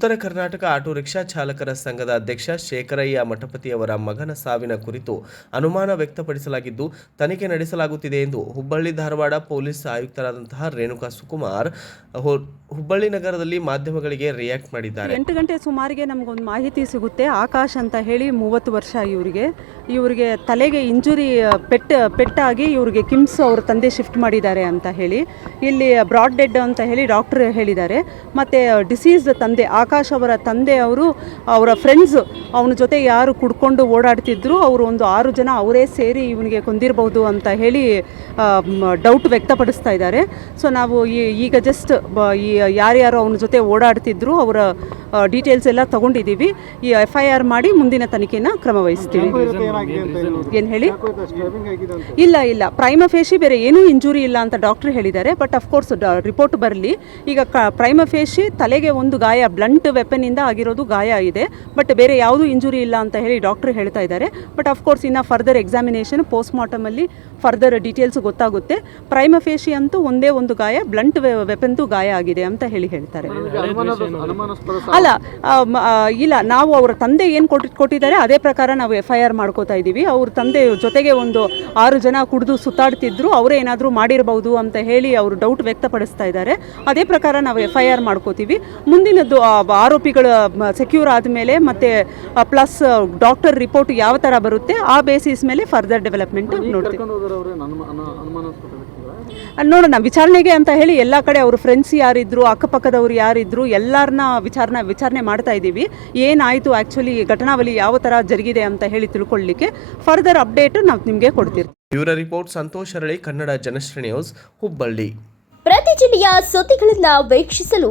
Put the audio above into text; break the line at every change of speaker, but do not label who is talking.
ಉತ್ತರ Karnataka auto rickshaw ಚಾಲಕರ ಸಂಘದ ಅಧ್ಯಕ್ಷ ಶೇಖರಯ್ಯ ಮಠಪತಿಯವರ ಮಗನ ಸಾವಿನ ಕುರಿತು ಅನುಮಾನ ವ್ಯಕ್ತಪಡಿಸಲಾಗಿದ್ದು, ತನಿಖೆ ನಡೆಸಲಾಗುತ್ತಿದೆ ಎಂದು ಹುಬ್ಬಳ್ಳಿ ಧಾರವಾಡ ಪೊಲೀಸ್ ಆಯುಕ್ತರಾದಂತಹ ರೇಣುಕಾ ಸುಕುಮಾರ್ ಹುಬ್ಬಳ್ಳಿ ನಗರದಲ್ಲಿ ಮಾಧ್ಯಮಗಳಿಗೆ ರಿಯಾಕ್ಟ್ ಮಾಡಿದ್ದಾರೆ.
ಎಂಟು ಗಂಟೆ ಸುಮಾರಿಗೆ ನಮಗೊಂದು ಮಾಹಿತಿ ಸಿಗುತ್ತೆ. ಆಕಾಶ್ ಅಂತ ಹೇಳಿ ಮೂವತ್ತು ವರ್ಷ ಇವರಿಗೆ. ಇವರಿಗೆ ತಲೆಗೆ ಇಂಜುರಿ, ಪೆಟ್, ಪೆಟ್ಟಾಗಿ ಇವರಿಗೆ ಕಿಮ್ಸ್ ಅವ್ರ ತಂದೆ ಶಿಫ್ಟ್ ಮಾಡಿದ್ದಾರೆ ಅಂತ ಹೇಳಿ. ಇಲ್ಲಿ ಬ್ರಾಡ್ ಡೆಡ್ ಅಂತ ಹೇಳಿ ಡಾಕ್ಟರ್ ಹೇಳಿದ್ದಾರೆ. ಮತ್ತು ಡಿಸೀಸ್ ತಂದೆ ಆಕಾಶ್ ಅವರ ತಂದೆ ಅವರು ಅವರ ಫ್ರೆಂಡ್ಸ್ ಅವನ ಜೊತೆ ಯಾರು ಕುಡ್ಕೊಂಡು ಓಡಾಡ್ತಿದ್ರು ಅವರು ಒಂದು ಆರು ಜನ ಅವರೇ ಸೇರಿ ಇವನಿಗೆ ಕೊಂದಿರಬಹುದು ಅಂತ ಹೇಳಿ ಡೌಟ್ ವ್ಯಕ್ತಪಡಿಸ್ತಾ ಇದ್ದಾರೆ. ಸೊ ನಾವು ಈಗ ಜಸ್ಟ್ ಈ ಯಾರ್ಯಾರು ಅವನ ಜೊತೆ ಓಡಾಡ್ತಿದ್ರು ಅವರ ಡೀಟೇಲ್ಸ್ ಎಲ್ಲ ತಗೊಂಡಿದ್ದೀವಿ. ಈ ಎಫ್ ಐ ಆರ್ ಮಾಡಿ ಮುಂದಿನ ತನಿಖೆನ ಕ್ರಮ ವಹಿಸ್ತೀವಿ. ಏನು ಹೇಳಿ? ಇಲ್ಲ ಇಲ್ಲ. ಪ್ರೈಮ ಫೇಶಿ ಬೇರೆ ಏನೂ ಇಂಜುರಿ ಇಲ್ಲ ಅಂತ ಡಾಕ್ಟರ್ ಹೇಳಿದ್ದಾರೆ ಬಟ್ ಅಫ್ಕೋರ್ಸ್ ರಿಪೋರ್ಟ್ ಬರಲಿ. ಈಗ ಕ ಪ್ರೈಮ ಫೇಶಿ ತಲೆಗೆ ಒಂದು ಗಾಯ ಬ್ಲಂಟ್ ವೆಪನಿಂದ ಆಗಿರೋದು ಗಾಯ ಇದೆ. ಬಟ್ ಬೇರೆ ಯಾವುದು ಇಂಜುರಿ ಇಲ್ಲ ಅಂತ ಹೇಳಿ ಡಾಕ್ಟರ್ ಹೇಳ್ತಾ ಇದ್ದಾರೆ. ಬಟ್ ಅಫ್ಕೋರ್ಸ್ ಇನ್ನು ಫರ್ದರ್ ಎಕ್ಸಾಮಿನೇಷನ್ ಪೋಸ್ಟ್ ಮಾರ್ಟಮಲ್ಲಿ ಫರ್ದರ್ ಡೀಟೇಲ್ಸ್ ಗೊತ್ತಾಗುತ್ತೆ. ಪ್ರೈಮ ಫೇಶಿ ಅಂತೂ ಒಂದೇ ಒಂದು ಗಾಯ ಬ್ಲಂಟ್ ವೆಪನ್ದು ಗಾಯ ಆಗಿದೆ ಅಂತ ಹೇಳಿ ಹೇಳ್ತಾರೆ. ಅಲ್ಲ ಇಲ್ಲ ನಾವು ಅವರ ತಂದೆ ಏನು ಕೊಟ್ಟು ಕೊಟ್ಟಿದ್ದಾರೆ ಅದೇ ಪ್ರಕಾರ ನಾವು ಎಫ್ ಐ ಆರ್ ಮಾಡ್ಕೋತಾ ಇದ್ದೀವಿ ಅವ್ರ ತಂದೆ ಜೊತೆಗೆ ಒಂದು ಆರು ಜನ ಕುಡಿದು ಸುತ್ತಾಡ್ತಿದ್ರು. ಅವರೇ ಏನಾದರೂ ಮಾಡಿರಬಹುದು ಅಂತ ಹೇಳಿ ಅವರು ಡೌಟ್ ವ್ಯಕ್ತಪಡಿಸ್ತಾ ಇದ್ದಾರೆ. ಅದೇ ಪ್ರಕಾರ ನಾವು ಎಫ್ ಐ ಆರ್ ಮಾಡ್ಕೋತೀವಿ. ಮುಂದಿನದ್ದು ಆರೋಪಿಗಳ ಸೆಕ್ಯೂರ್ ಆದಮೇಲೆ ಮತ್ತೆ ಪ್ಲಸ್ ಡಾಕ್ಟರ್ ರಿಪೋರ್ಟ್ ಯಾವ ಥರ ಬರುತ್ತೆ ಆ ಬೇಸಿಸ್ ಮೇಲೆ ಫರ್ದರ್ ಡೆವಲಪ್ಮೆಂಟ್ ನೋಡ್ತೀವಿ. ನೋಡೋಣ ವಿಚಾರಣೆಗೆ ಅಂತ ಹೇಳಿ ಎಲ್ಲ ಕಡೆ ಅವ್ರ ಫ್ರೆಂಡ್ಸ್ ಯಾರಿದ್ರು ಅಕ್ಕಪಕ್ಕದವ್ರು ಯಾರಿದ್ರು ಎಲ್ಲರನ್ನ ವಿಚಾರಣೆ ವಿಚಾರಣೆ ಮಾಡ್ತಾ ಇದ್ದೀವಿ. ಏನಾಯಿತು ಆ್ಯಕ್ಚುಲಿ ಘಟನಾವಳಿ ಯಾವ ಥರ ಜರುಗಿದೆ ಅಂತ ಹೇಳಿ ತಿಳ್ಕೊಳ್ಳಿಕ್ಕೆ ಫರ್ದರ್ ಅಪ್ಡೇಟ್ ನಾವು ನಿಮಗೆ ಕೊಡ್ತೀವಿ.
ಇವರ ರಿಪೋರ್ಟ್ ಸಂತೋಷ್ ಅರಳಿ ಕನ್ನಡ ಜನಶ್ರೀ ನ್ಯೂಸ್ ಹುಬ್ಬಳ್ಳಿ.
ಪ್ರತಿ ಜಿಲ್ಲೆಯ ಸುದ್ದಿಗಳನ್ನ ವೀಕ್ಷಿಸಲು